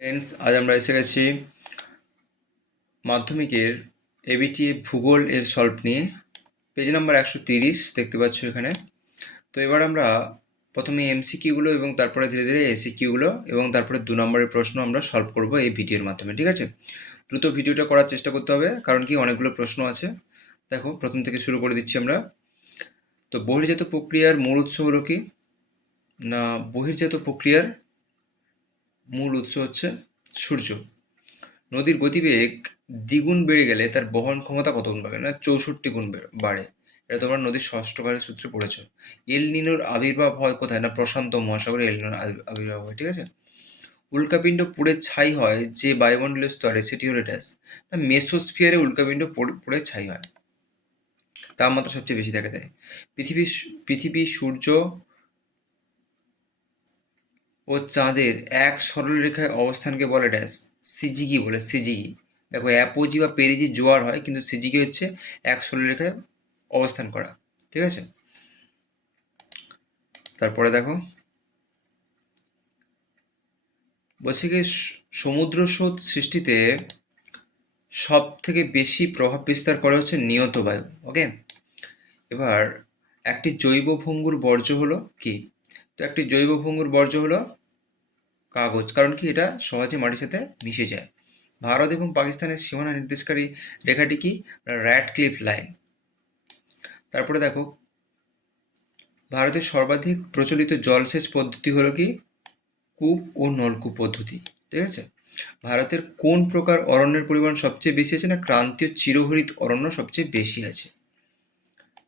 Friends, আজ আমরা এসে গেছি মাধ্যমিকের এবিটিএ ভূগোল এর সলভ নিয়ে। পেজ নাম্বার 130 দেখতে পাচ্ছ এখানে। তো এবার আমরা প্রথমে এমসিকিউগুলো এবং তারপরে ধীরে ধীরে এসিকিউগুলো এবং তারপরে 2 নম্বরের প্রশ্ন আমরা সলভ করব এই ভিডিওর মাধ্যমে, ঠিক আছে? দ্রুত ভিডিওটা করার চেষ্টা করতে হবে, কারণ কি অনেকগুলো প্রশ্ন আছে। দেখো, প্রথম থেকে শুরু করে দিচ্ছি আমরা। তো বহির্জাত প্রক্রিয়ার মূল উৎস হলো কি না? বহির্জাত প্রক্রিয়ার মূল উৎস হচ্ছে সূর্য। নদীর গতিবেগ দ্বিগুণ বেড়ে গেলে তার বহন ক্ষমতা কত গুণ বাড়ে? না 64 গুণ বাড়ে। এটা তোমরা নদীর ষষ্ঠ কারের সূত্রে পড়েছো। এল নিনোর আবির্ভাব হয় কোথায়? না প্রশান্ত মহাসাগরে এল নিনোর আবির্ভাব হয়, ঠিক আছে? উল্কাপিণ্ড পুড়ে ছাই হয় যে বায়ুমণ্ডলীয় স্তরে, সেটি হলো ড্যাশ। না মেসোস্ফিয়ারে উল্কাপিণ্ড পুড়ে ছাই হয়, তাপমাত্রা সবচেয়ে বেশি থাকে তাই। পৃথিবী সূর্য ও চাঁদের এক সরলরেখায় অবস্থানকে বলে ড্যাশ। সিজিগি বলে, সিজিগি। দেখো, অ্যাপোজি বা পেরিজি জোয়ার হয়, কিন্তু সিজিগি হচ্ছে এক সরলরেখায় অবস্থান করা, ঠিক আছে? তারপরে দেখো, বলছে কি সমুদ্র স্রোত সৃষ্টিতে সব থেকে বেশি প্রভাব বিস্তার করে হচ্ছে নিয়ত বায়ু। ওকে, এবার একটি জৈব ভঙ্গুর বর্জ্য হলো কি? তো একটি জৈব ভঙ্গুর বর্জ্য হলো কাগজ, কারণ কি এটা সহজে মাটির সাথে মিশে যায়। ভারত এবং পাকিস্তানের সীমানা নির্দেশকারী রেখাটি কি? Radcliffe line. তারপরে দেখো, ভারতের সর্বাধিক প্রচলিত জলসেচ পদ্ধতি হলো কি? কূপ ও নলকূপ পদ্ধতি, ঠিক আছে? ভারতের কোন প্রকার অরণ্যের পরিমাণ সবচেয়ে বেশি আছে? না ক্রান্তীয় চিরহরিত অরণ্য সবচেয়ে বেশি আছে,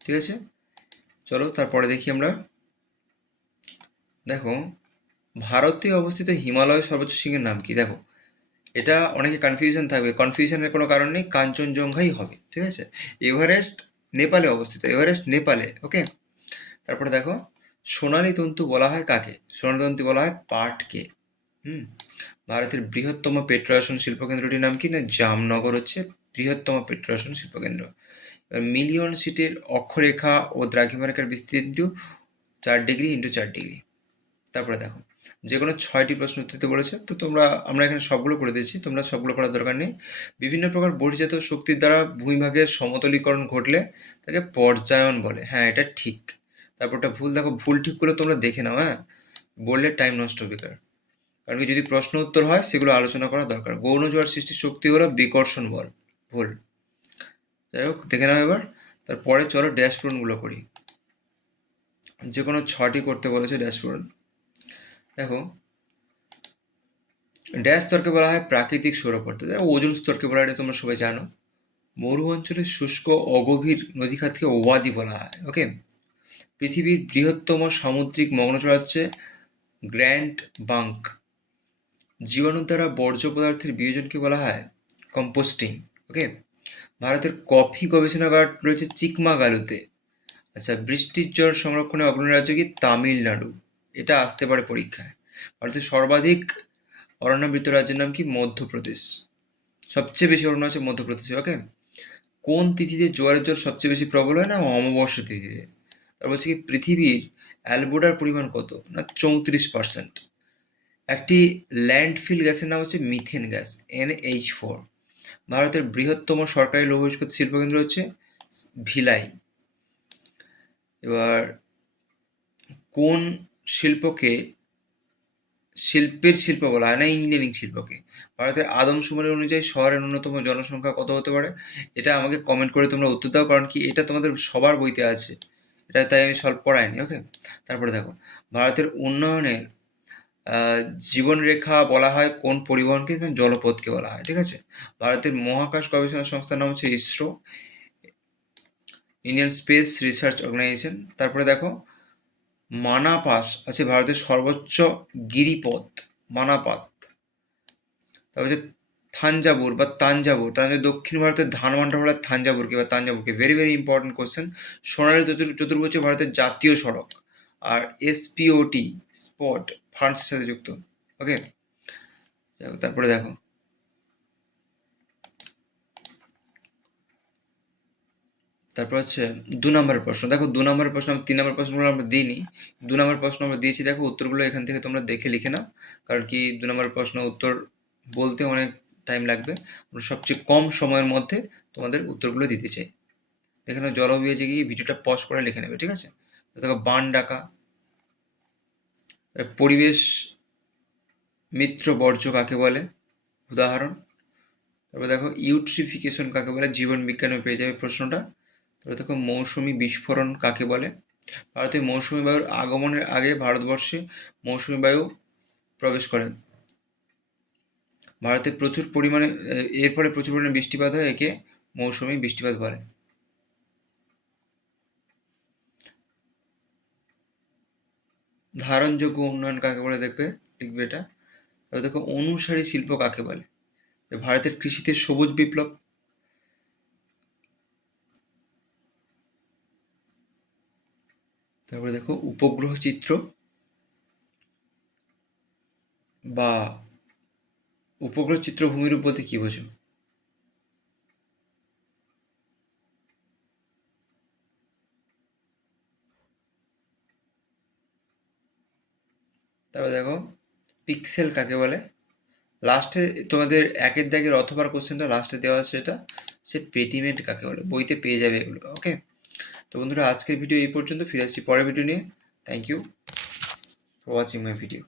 ঠিক আছে? চলো তারপরে দেখি আমরা। দেখো, ভারতে অবস্থিত হিমালয় সর্বোচ্চ শৃঙ্গের নাম কি? দেখো, এটা অনেকে কনফিউশন থাকবে, কনফিউশনের কোনো কারণ নেই, কাঞ্চনজঙ্ঘাই হবে, ঠিক আছে? এভারেস্ট নেপালে অবস্থিত, এভারেস্ট নেপালে। ওকে, তারপরে দেখো, সোনালী তন্তু বলা হয় কাকে? সোনালী তন্তু বলা হয় পাটকে। ভারতের বৃহত্তম পেট্রোরসায়ন শিল্পকেন্দ্রটির নাম কি? না জামনগর হচ্ছে বৃহত্তম পেট্রোরসায়ন শিল্পকেন্দ্র। মিলিয়ন সিটের অক্ষরেখা ও দ্রাঘিমারেখার বিস্তীর্ণ 4°x4°। তারপরে দেখো, যে কোনো 6টি প্রশ্ন উত্তর দিতে বলেছে, তো আমরা এখানে সবগুলো করে দিয়েছি, তোমরা সবগুলো করার দরকার নেই। বিভিন্ন প্রকার বহির্জাত শক্তির দ্বারা ভূমিভাগের সমতলীকরণ ঘটলে তাকে পর্যায়ন বলে। হ্যাঁ, এটা ঠিক। তারপরটা ভুল। দেখো, ভুল ঠিক করে তোমরা দেখে নাও, হ্যাঁ, বললে টাইম নষ্ট হবে। কারণ কি যদি প্রশ্ন উত্তর হয় সেগুলো আলোচনা করা দরকার। গৌণ জোয়ার সৃষ্টির শক্তি হলো বিকর্ষণ বল। ভুল। যাই হোক, দেখে নাও এবার। তারপরে চলো ড্যাশ পূরণগুলো করি। যে কোনো 6টি করতে বলেছে ড্যাশ পূরণ। দেখো, ড্যাশ স্তরকে বলা হয় প্রাকৃতিক সৌরপর্দা। ওজোন স্তরকে বলা হয়, এটা তোমরা সবাই জানো। মরু অঞ্চলের শুষ্ক অগভীর নদীখাতকে ওয়াদি বলা হয়। ওকে, পৃথিবীর বৃহত্তম সামুদ্রিক মগ্নচড়া হচ্ছে গ্র্যান্ড বাঙ্ক। জীবাণু দ্বারা বর্জ্য পদার্থের বিয়োজনকে বলা হয় কম্পোস্টিং। ওকে, ভারতের কফি গবেষণাগার রয়েছে চিকমাগালুতে। আচ্ছা, বৃষ্টির জল সংরক্ষণে অগ্রণী রাজ্য কি? তামিলনাড়ু। এটা আসতে পারে পরীক্ষায়। ভারতের সর্বাধিক অরণ্যাবৃত রাজ্যের নাম কি? মধ্যপ্রদেশ। সবচেয়ে বেশি অরণ্য আছে মধ্যপ্রদেশে। ওকে, কোন তিথিতে জোয়ারের জল সবচেয়ে বেশি প্রবল হয়? না অমাবস্যা তিথিতে। তার বলছে কি পৃথিবীর অ্যালবেডোর পরিমাণ কত? না 34%। একটি ল্যান্ডফিল গ্যাসের নাম হচ্ছে মিথেন গ্যাস, NH4। ভারতের বৃহত্তম সরকারি লৌহ ইস্পাত শিল্পকেন্দ্র হচ্ছে ভিলাই। এবার কোন শিল্পকে শিল্পের শিল্প বলা হয়? না ইঞ্জিনিয়ারিং শিল্পকে। ভারতের আদমশুমারি অনুযায়ী শহরের ন্যূনতম জনসংখ্যা কত হতে পারে? এটা আমাকে কমেন্ট করে তোমরা উত্তর দাও, কারণ কি এটা তোমাদের সবার বইতে আছে, এটা তাই আমি সলভ করাইনি। ওকে, তারপরে দেখো, ভারতের উন্নয়নের জীবনরেখা বলা হয় কোন পরিবহনকে? জলপথকে বলা হয়, ঠিক আছে? ভারতের মহাকাশ গবেষণা সংস্থার নাম হচ্ছে ইসরো, ইন্ডিয়ান স্পেস রিসার্চ অর্গানাইজেশন। তারপরে দেখো, মানাপাস আছে ভারতের সর্বোচ্চ গিরিপথ, মানাপাত। তারপর হচ্ছে তাঞ্জাবুর দক্ষিণ ভারতের ধানমন্ডা বলা হয় থাঞ্জাবুরকে বা তাঞ্জাবুরকে। Very very important question. সোনালী চতুর্ভুজ ভারতের জাতীয় সড়ক। আর SPOT স্পট ফ্রান্সের সাথে যুক্ত। ওকে, তারপরে দেখো, তারপর হচ্ছে 2 নম্বরের প্রশ্ন। দেখো, 2 নম্বরের প্রশ্ন, 3 নম্বর প্রশ্নগুলো আমরা দিইনি, 2 নম্বর প্রশ্ন আমরা দিয়েছি। দেখো, উত্তরগুলো এখান থেকে তোমরা দেখে লিখে নাও, কারণ কি 2 নম্বরের প্রশ্ন উত্তর বলতে অনেক টাইম লাগবে, আমরা সবচেয়ে কম সময়ের মধ্যে তোমাদের উত্তরগুলো দিতে চাই। দেখে নাও, জলবিভাজে গিয়ে ভিডিওটা পজ করে লিখে নেবে, ঠিক আছে? দেখো, বান ডাকা, পরিবেশ মিত্র বর্জ্য কাকে বলে, উদাহরণ। তারপর দেখো, ইউট্রিফিকেশন কাকে বলে, জীবন বিজ্ঞানে পেয়ে যাবে প্রশ্নটা। তারপর দেখো, মৌসুমি বিস্ফোরণ কাকে বলে। ভারতে মৌসুমি বায়ুর আগমনের আগে ভারতবর্ষে মৌসুমি বায়ু প্রবেশ করে। ভারতে প্রচুর পরিমাণে এর ফলে প্রচুর পরিমাণে বৃষ্টিপাত হয়, একে মৌসুমি বৃষ্টিপাত বলে। ধারণযোগ্য উন্নয়ন কাকে বলে লিখবে এটা। তবে দেখো, অনুসারী শিল্প কাকে বলে। ভারতের কৃষিতে সবুজ বিপ্লব। তারপরে দেখো, উপগ্রহ চিত্র বা উপগ্রহ চিত্র ভূমিরূপ বলতে কি বোঝো। তারপরে দেখো, পিক্সেল কাকে বলে। লাস্টে তোমাদের একের দাগের অথবার কোশ্চেনটা লাস্টে দেওয়া আছে, এটা সে পেটিমেন্ট কাকে বলে, বইতে পেয়ে যাবে এগুলো। ওকে, তো বন্ধুরা, আজকের ভিডিও এই পর্যন্ত। ফিরে আসছি পরের ভিডিও নিয়ে। Thank you for watching my video.